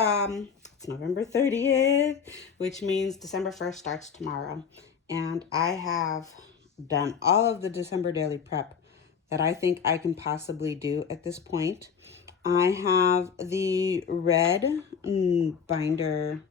it's November 30th, which means December 1st starts tomorrow. And I have done all of the December daily prep that I think I can possibly do at this point. I have the red binder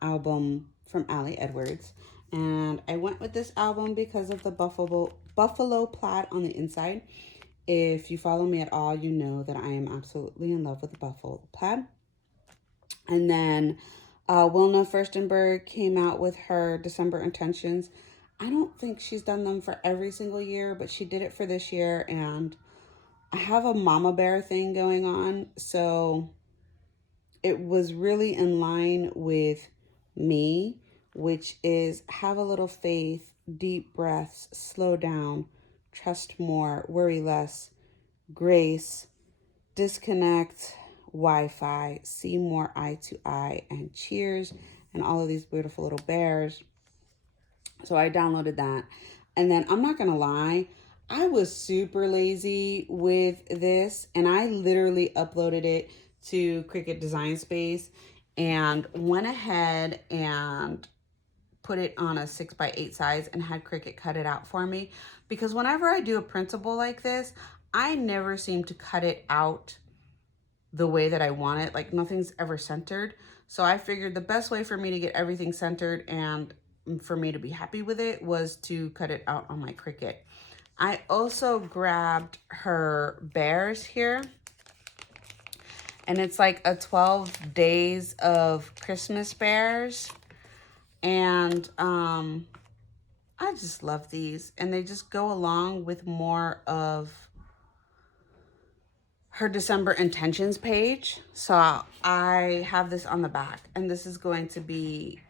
album from Ali Edwards. And I went with this album because of the buffalo plaid on the inside. If you follow me at all, you know that I am absolutely in love with the buffalo plaid. And then Wilna Furstenberg came out with her December intentions. I don't think she's done them for every single year, but she did it for this year. And I have a mama bear thing going on. So it was really in line with me, which is have a little faith, deep breaths, slow down, trust more, worry less, grace, disconnect, Wi-Fi, see more eye to eye, and cheers, and all of these beautiful little bears. So I downloaded that. And then I'm not gonna lie, I was super lazy with this, and I literally uploaded it to Cricut Design Space and went ahead and put it on a 6x8 size and had Cricut cut it out for me, because whenever I do a printable like this, I never seem to cut it out the way that I want it. Like nothing's ever centered. So I figured the best way for me to get everything centered and for me to be happy with it was to cut it out on my Cricut. I also grabbed her bears here, and it's like a 12 days of Christmas bears. And I just love these, and they just go along with more of her December intentions page. So I have this on the back, and this is going to be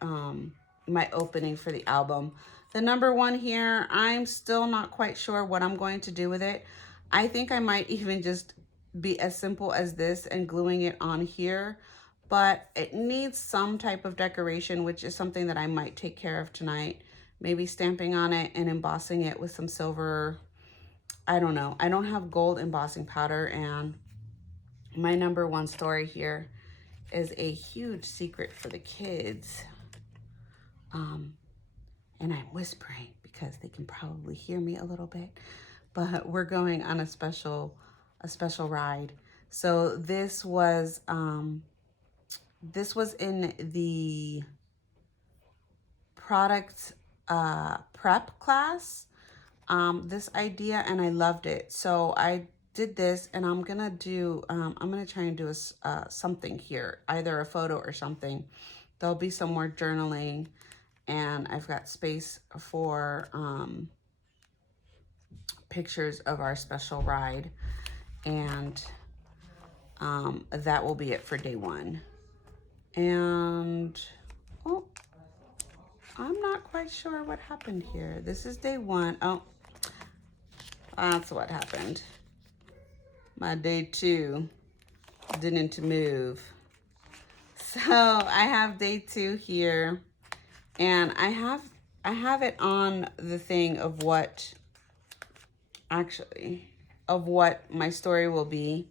my opening for the album. The number one here, I'm still not quite sure what I'm going to do with it. I think I might even just be as simple as this and gluing it on here, but it needs some type of decoration, which is something that I might take care of tonight. Maybe stamping on it and embossing it with some silver. I don't know. I don't have gold embossing powder, and my number one story here is a huge secret for the kids. And I'm whispering because they can probably hear me a little bit, but we're going on a special ride. So this was in the product prep class, this idea, and I loved it. So I did this, and I'm gonna do I'm gonna try and do a something here, either a photo or something. There'll be some more journaling, and I've got space for pictures of our special ride, and that will be it for day one. And oh, I'm not quite sure what happened here. This is day one. Oh, that's what happened. My day two didn't move. So I have day two here, and I have it on the thing of what my story will be.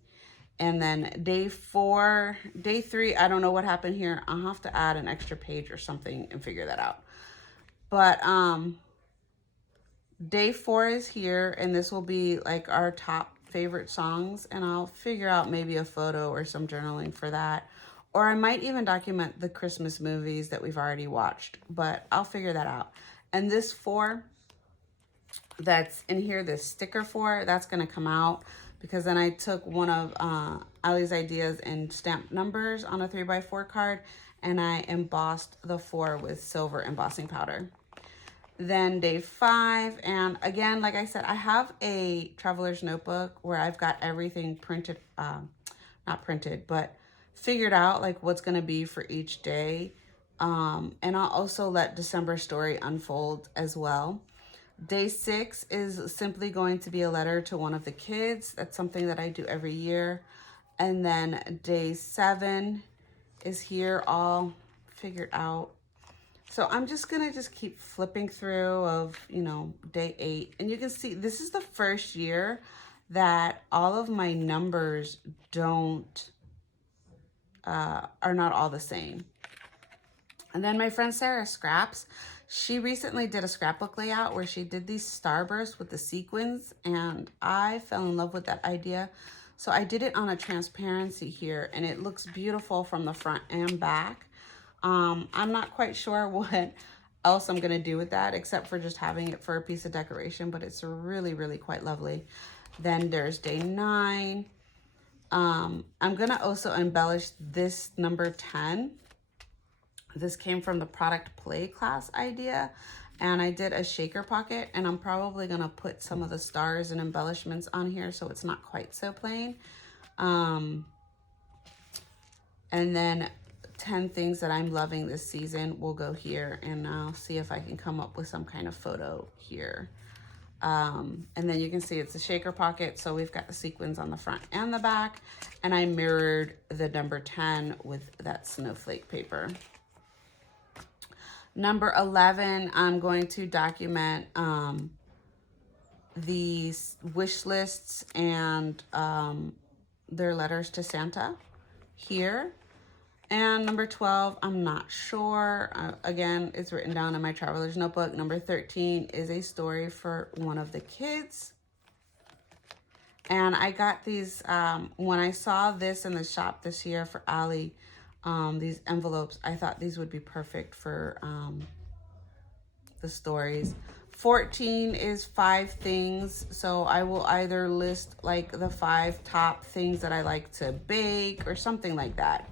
And then day three, I don't know what happened here. I'll have to add an extra page or something and figure that out. But day four is here, and this will be like our top favorite songs, and I'll figure out maybe a photo or some journaling for that. Or I might even document the Christmas movies that we've already watched, but I'll figure that out. And this 4 that's in here, this sticker 4, that's gonna come out, because then I took one of Ali's ideas and stamped numbers on a 3x4 card, and I embossed the 4 with silver embossing powder. Then day 5, and again, like I said, I have a traveler's notebook where I've got everything printed, not printed, but figured out like what's gonna be for each day. And I'll also let December story unfold as well. Day 6 is simply going to be a letter to one of the kids. That's something that I do every year. And then day 7 is here, all figured out. So I'm just gonna keep flipping through of, day 8. And you can see this is the first year that all of my numbers don't are not all the same. And then my friend Sarah Scraps, she recently did a scrapbook layout where she did these starbursts with the sequins, and I fell in love with that idea. So I did it on a transparency here, and it looks beautiful from the front and back. I'm not quite sure what else I'm gonna do with that, except for just having it for a piece of decoration, but it's really, really quite lovely. Then there's day 9. I'm gonna also embellish this number 10. This came from the product play class idea, and I did a shaker pocket, and I'm probably gonna put some of the stars and embellishments on here so it's not quite so plain. And then 10 things that I'm loving this season will go here, and I'll see if I can come up with some kind of photo here. And then you can see it's a shaker pocket, so we've got the sequins on the front and the back, and I mirrored the number 10 with that snowflake paper. Number 11, I'm going to document these wish lists and their letters to Santa here. And number 12, I'm not sure. Again, it's written down in my traveler's notebook. Number 13 is a story for one of the kids. And I got these, when I saw this in the shop this year for Allie, these envelopes, I thought these would be perfect for the stories. 14 is 5 things, so I will either list like the 5 top things that I like to bake or something like that.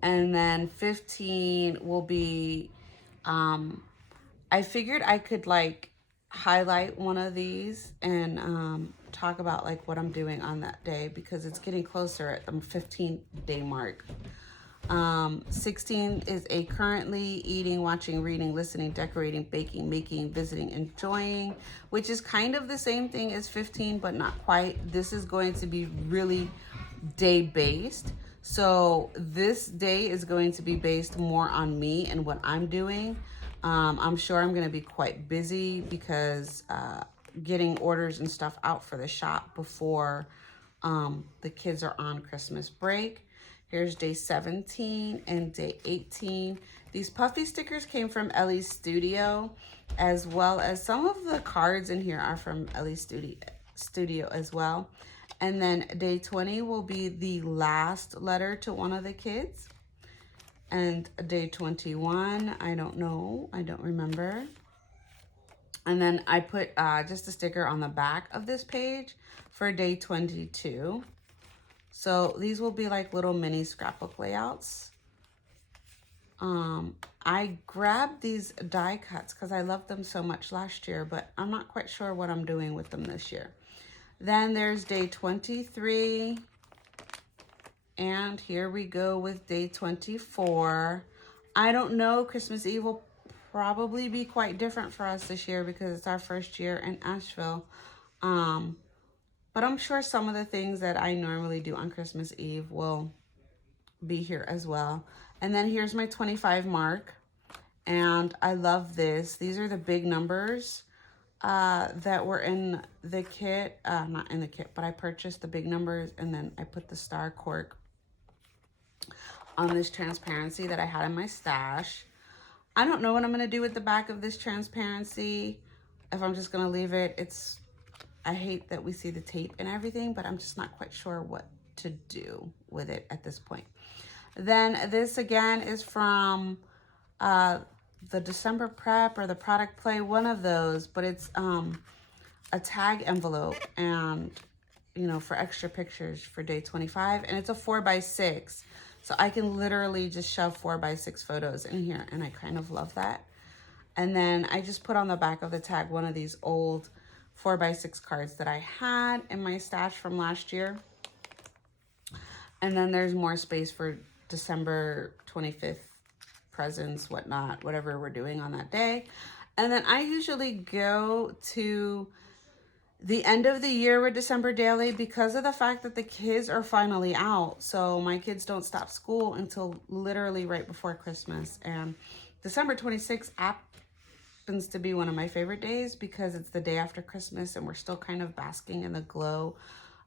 And then 15 will be, I figured I could like highlight one of these and talk about like what I'm doing on that day, because it's getting closer at the 15-day mark. 16 is a currently eating, watching, reading, listening, decorating, baking, making, visiting, enjoying, which is kind of the same thing as 15, but not quite. This is going to be really day based. So this day is going to be based more on me and what I'm doing. I'm sure I'm going to be quite busy because getting orders and stuff out for the shop before the kids are on Christmas break. Here's day 17 and day 18. These puffy stickers came from Ellie's Studio, as well as some of the cards in here are from Ellie's Studio as well. And then day 20 will be the last letter to one of the kids. And day 21, I don't know, I don't remember. And then I put just a sticker on the back of this page for day 22. So these will be like little mini scrapbook layouts. I grabbed these die cuts because I loved them so much last year, but I'm not quite sure what I'm doing with them this year. Then there's day 23. And here we go with day 24. I don't know, Christmas Eve will probably be quite different for us this year because it's our first year in Asheville. But I'm sure some of the things that I normally do on Christmas Eve will be here as well. And then here's my 25 mark. And I love this. These are the big numbers that were in the kit. Not in the kit, but I purchased the big numbers and then I put the star cork on this transparency that I had in my stash. I don't know what I'm going to do with the back of this transparency. If I'm just going to leave it, I hate that we see the tape and everything, but I'm just not quite sure what to do with it at this point. Then this again is from the December prep or the product play, one of those, but it's a tag envelope and, you know, for extra pictures for day 25. And it's a 4x6. So I can literally just shove 4x6 photos in here, and I kind of love that. And then I just put on the back of the tag one of these old 4x6 cards that I had in my stash from last year. And then there's more space for December 25th presents, whatnot, whatever we're doing on that day. And then I usually go to the end of the year with December Daily because of the fact that the kids are finally out. So my kids don't stop school until literally right before Christmas. And December 26th happens to be one of my favorite days because it's the day after Christmas and we're still kind of basking in the glow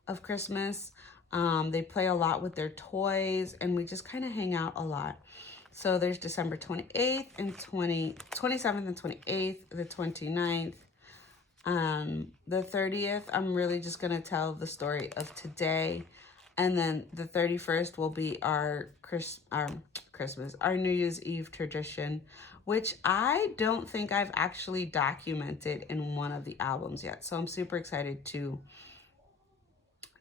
of Christmas. They play a lot with their toys, and we just kind of hang out a lot. So there's December 28th and 27th and 28th, the 29th. The 30th, I'm really just going to tell the story of today. And then the 31st will be our New Year's Eve tradition, which I don't think I've actually documented in one of the albums yet. So I'm super excited to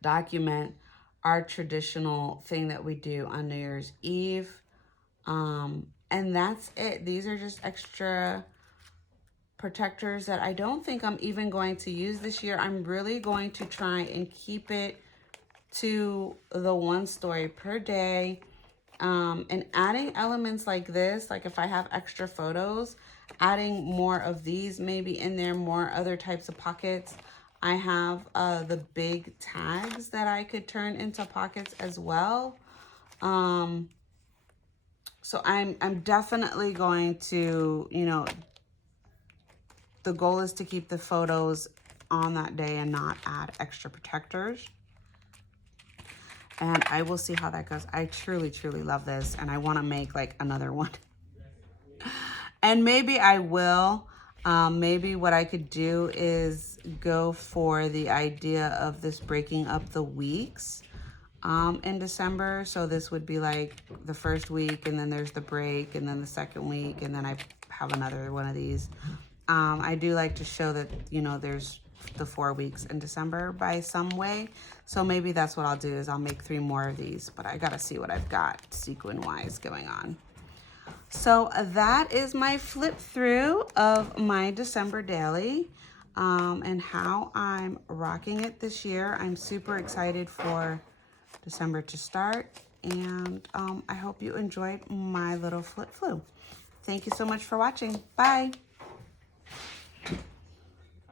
document our traditional thing that we do on New Year's Eve. And that's it. These are just extra protectors that I don't think I'm even going to use this year. I'm really going to try and keep it to the one story per day. And adding elements like this, like if I have extra photos, adding more of these maybe in there, more other types of pockets. I have the big tags that I could turn into pockets as well. So I'm definitely going to, you know, the goal is to keep the photos on that day and not add extra protectors. And I will see how that goes. I truly, truly love this, and I want to make like another one. And maybe I will. Maybe what I could do is go for the idea of this breaking up the weeks in December. So this would be like the first week, and then there's the break, and then the second week, and then I have another one of these. I do like to show that, you know, there's the 4 weeks in December by some way. So maybe that's what I'll do, is I'll make 3 more of these, but I gotta see what I've got sequin wise going on. So that is my flip through of my December daily, and how I'm rocking it this year. I'm super excited for December to start, and I hope you enjoyed my little flip through. Thank you so much for watching. Bye.